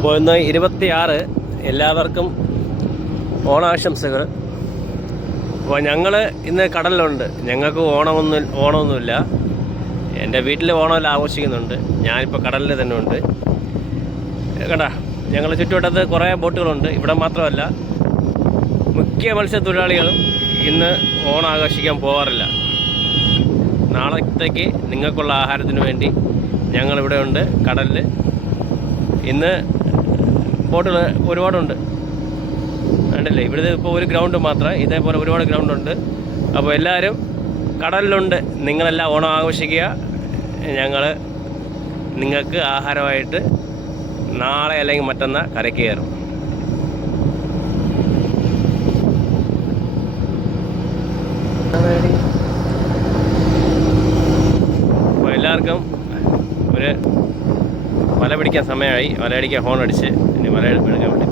അപ്പോൾ ഇന്ന് 26 എല്ലാവർക്കും ഓണാശംസകൾ. അപ്പോൾ ഞങ്ങൾ ഇന്ന് കടലിലുണ്ട്. ഞങ്ങൾക്ക് ഓണമൊന്നുമില്ല. എൻ്റെ വീട്ടിൽ ഓണമെല്ലാം ആഘോഷിക്കുന്നുണ്ട്. ഞാനിപ്പോൾ കടലിൽ തന്നെ ഉണ്ട്. കണ്ടാ, ഞങ്ങൾ ചുറ്റുവട്ടത്ത് കുറേ ബോട്ടുകളുണ്ട്. ഇവിടെ മാത്രമല്ല, മിക്ക മത്സ്യത്തൊഴിലാളികളും ഇന്ന് ഓണം ആഘോഷിക്കാൻ പോകാറില്ല. നാളത്തേക്ക് നിങ്ങൾക്കുള്ള ആഹാരത്തിന് വേണ്ടി ഞങ്ങളിവിടെ ഉണ്ട് കടലിൽ. ഇന്ന് ബോട്ടുകൾ ഒരുപാടുണ്ട്. കണ്ടില്ലേ, ഇവിടുത്തെ ഇപ്പോൾ ഒരു ഗ്രൗണ്ട് മാത്രമേ, ഇതേപോലെ ഒരുപാട് ഗ്രൗണ്ടുണ്ട്. അപ്പോൾ എല്ലാവരും കടലിലുണ്ട്. നിങ്ങളെല്ലാം ഓണം ആഘോഷിക്കുക. ഞങ്ങൾ നിങ്ങൾക്ക് ആഹാരമായിട്ട് നാളെ അല്ലെങ്കിൽ മറ്റന്നാൾ കരയ്ക്ക് കയറും. അപ്പോൾ എല്ലാവർക്കും ഒരു വല പിടിക്കാൻ സമയമായി. വല അടിക്കാൻ ഹോൺ അടിച്ച് ഇനി വല എടുക്കാൻ വേണ്ടി